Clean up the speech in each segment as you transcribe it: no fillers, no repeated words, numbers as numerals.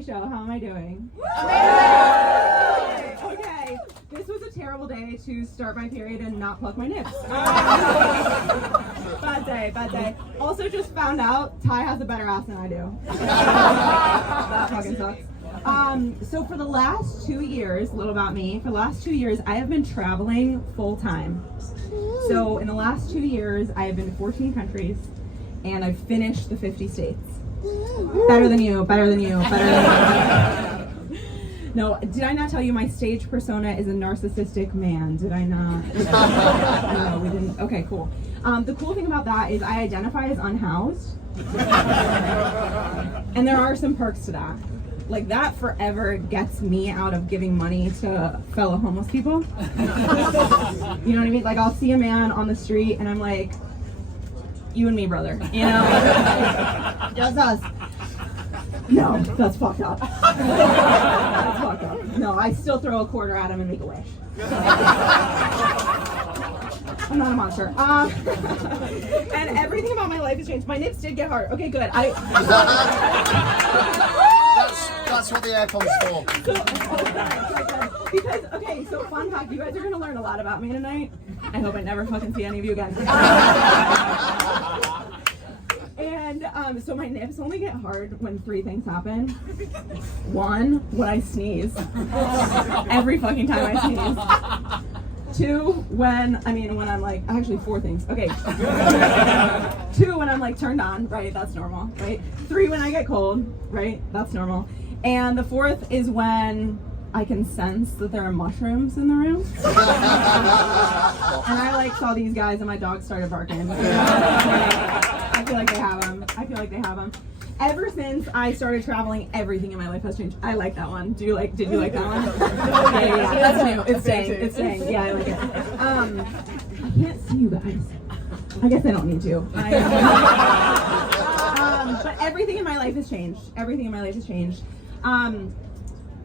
my show. How am I doing? Okay, this was a terrible day to start my period and not pluck my nips. Bad day. Also just found out Ty has a better ass than I do. That fucking sucks. So for the last 2 years, a little about me, for the last 2 years, I have been traveling full time. So in the last 2 years, I have been to 14 countries, and I've finished the 50 states. Better than you. No, did I not tell you my stage persona is a narcissistic man? Did I not? No, we didn't. Okay, cool. The cool thing about that is I identify as unhoused. And there are some perks to that. Like, that forever gets me out of giving money to fellow homeless people. You know what I mean? Like, I'll see a man on the street and I'm like, you and me, brother. You know? Just us. No, that's fucked up. That's fucked up. No, I still throw a quarter at him and make a wish. I'm not a monster. And everything about my life has changed. My nips did get hard. Okay, good. That's what the aircon's for. Because, okay, so fun fact, you guys are going to learn a lot about me tonight. I hope I never fucking see any of you again. And so my nips only get hard when 3 things happen. 1, when I sneeze. Every fucking time I sneeze. 2, when I'm like, actually 4 things. Okay. 2, when I'm like turned on, right? That's normal, right? 3, when I get cold, right? That's normal. And the 4th is when I can sense that there are mushrooms in the room. And I like saw these guys and my dog started barking. I feel like they have them. Ever since I started traveling, everything in my life has changed. I like that one. Did you like that one? Yeah. That's new. It's staying. Yeah, I like it. I can't see you guys. I guess I don't need to. But everything in my life has changed.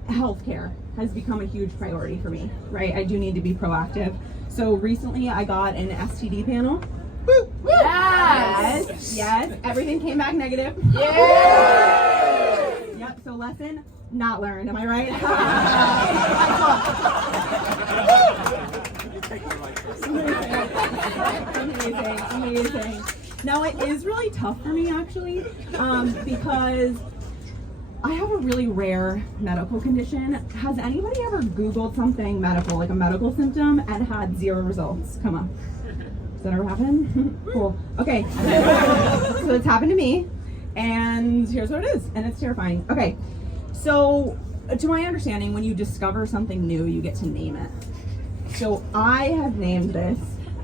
Healthcare has become a huge priority for me, right? I do need to be proactive. So recently I got an STD panel. Woo! Yes. Everything came back negative. Yay! Yep. So lesson not learned. Am I right? Amazing. Now it is really tough for me actually, because I have a really rare medical condition. Has anybody ever Googled something medical, like a medical symptom, and had 0 results come up? Does that ever happen? Cool. Okay. So it's happened to me, and here's what it is, and it's terrifying. Okay. So, to my understanding, when you discover something new, you get to name it. So I have named this.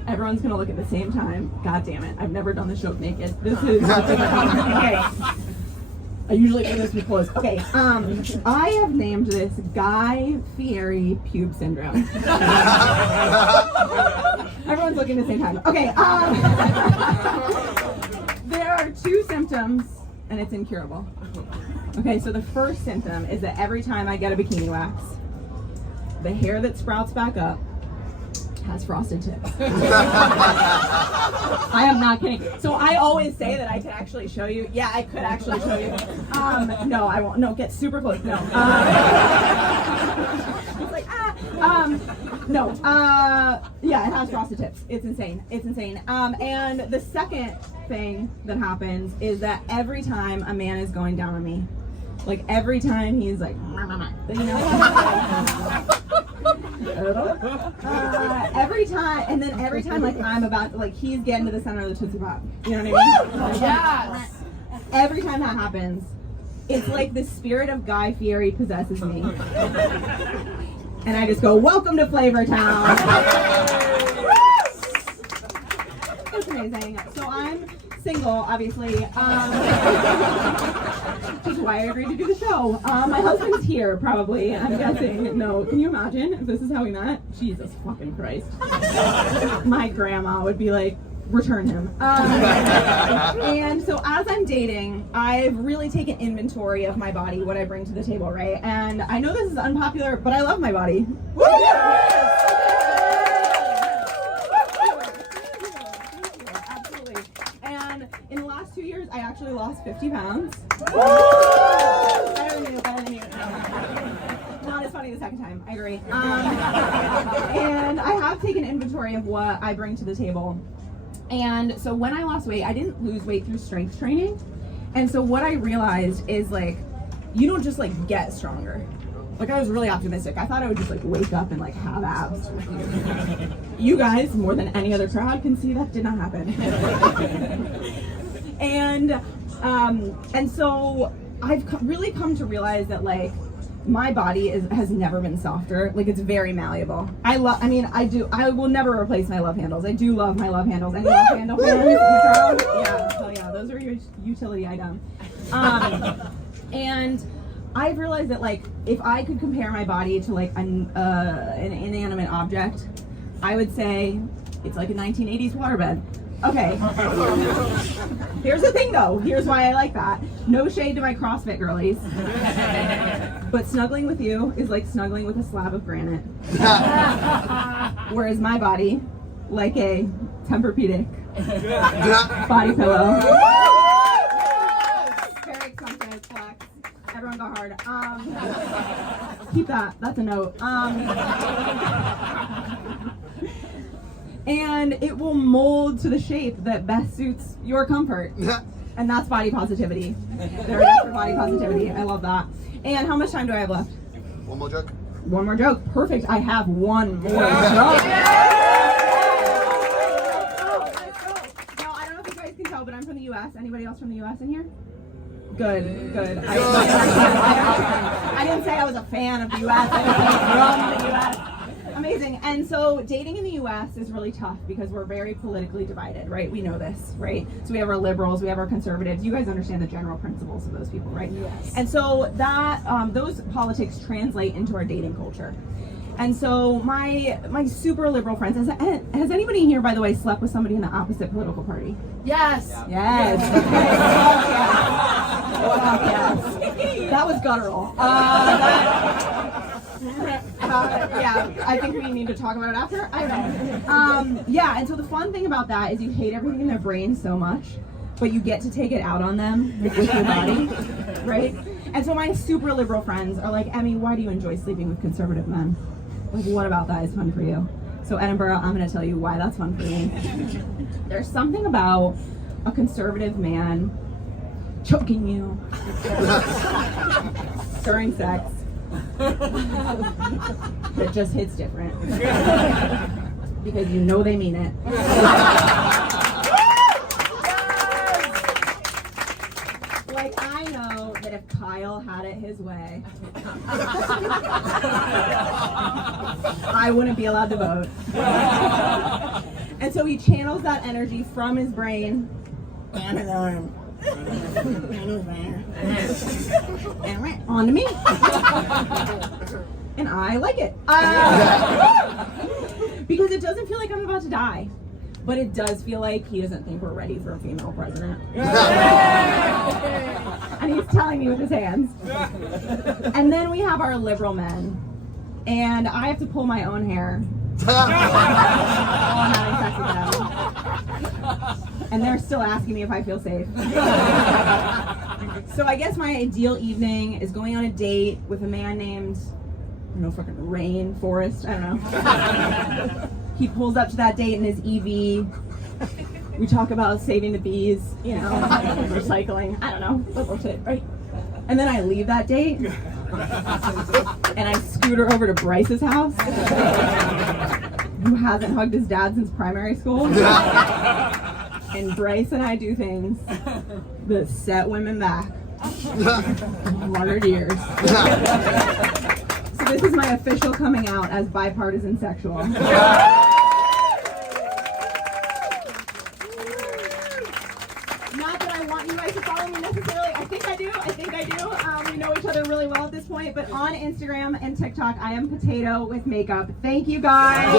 Everyone's gonna look at the same time. God damn it! I've never done the show naked. This is okay. I usually do this with clothes. Okay, I have named this Guy Fieri Pube Syndrome. Everyone's looking at the same time. Okay, there are 2 symptoms, and it's incurable. Okay, so the first symptom is that every time I get a bikini wax, the hair that sprouts back up has frosted tips. I am not kidding. So I always say that I can actually show you. Yeah, I could actually show you. No, I won't. No, get super close. No. It's like, no. Yeah, it has frosted tips. It's insane. And the second thing that happens is that every time a man is going down on me, like every time he's like, you know, every time like I'm about to, like he's getting to the center of the Tootsie Pop. You know what I mean? Yes. Every time that happens, it's like the spirit of Guy Fieri possesses me. And I just go, welcome to Flavor Town. That's amazing. So I'm single, obviously. Which is why I agreed to do the show. My husband's here, probably, I'm guessing. No, can you imagine if this is how we met? Jesus fucking Christ. My grandma would be like, return him. And so as I'm dating, I've really taken inventory of my body, what I bring to the table, right? And I know this is unpopular, but I love my body. Woo! Absolutely. And in the last 2 years, I actually lost 50 pounds. Better than you. I agree. And I have taken inventory of what I bring to the table. And so when I lost weight, I didn't lose weight through strength training. And so what I realized is like, you don't just like get stronger. Like I was really optimistic. I thought I would just like wake up and like have abs. You guys, more than any other crowd, can see that did not happen. And so I've really come to realize that like my body has never been softer. Like it's very malleable. I will never replace my love handles. I do love my love handles. Any love handle fans in the crowd? Yeah, hell yeah, those are your utility item. And I've realized that like if I could compare my body to like an inanimate object, I would say it's like a 1980s waterbed. Okay. Here's the thing though. Here's why I like that. No shade to my CrossFit girlies. But snuggling with you is like snuggling with a slab of granite. Whereas my body, like a Tempur-Pedic body pillow. Very expensive, flex. Everyone go hard. Keep that. That's a note. And it will mold to the shape that best suits your comfort. And that's body positivity. There it is for body positivity. I love that. And how much time do I have left? One more joke. One more joke. Perfect. I have one more joke. Now, I don't know if you guys can tell, but I'm from the U.S. Anybody else from the U.S. in here? Good. I didn't say I was a fan of the U.S. I was from the U.S. Amazing. And so dating in the U.S. is really tough because we're very politically divided, right? We know this, right? So we have our liberals, we have our conservatives. You guys understand the general principles of those people, right? Yes. And so that those politics translate into our dating culture. And so my super liberal friends, has anybody in here, by the way, slept with somebody in the opposite political party? Yes. Yes. Yes. That was guttural. Yeah, I think we need to talk about it after. I don't know. Yeah, and so the fun thing about that is you hate everything in their brain so much, but you get to take it out on them with your body, right? And so my super liberal friends are like, Emmi, why do you enjoy sleeping with conservative men? Like, what about that is fun for you? So Edinburgh, I'm going to tell you why that's fun for me. There's something about a conservative man choking you during sex that just hits different because you know they mean it. Like I know that if Kyle had it his way, I wouldn't be allowed to vote. And so he channels that energy from his brain and his arm. And onto me. And I like it. Because it doesn't feel like I'm about to die. But it does feel like he doesn't think we're ready for a female president. And he's telling me with his hands. And then we have our liberal men. And I have to pull my own hair while I'm having sex with them. And they're still asking me if I feel safe. So I guess my ideal evening is going on a date with a man named, I don't know, fucking Rainforest, I don't know. He pulls up to that date in his EV. We talk about saving the bees, you know, recycling, I don't know, that bullshit, right? And then I leave that date, and I scooter over to Bryce's house, who hasn't hugged his dad since primary school. And Bryce and I do things that set women back 100 years. So this is my official coming out as bipartisan sexual. Not that I want you guys to follow me necessarily. I think I do. We know each other really well at this point. But on Instagram and TikTok, I am Potato with makeup. Thank you guys.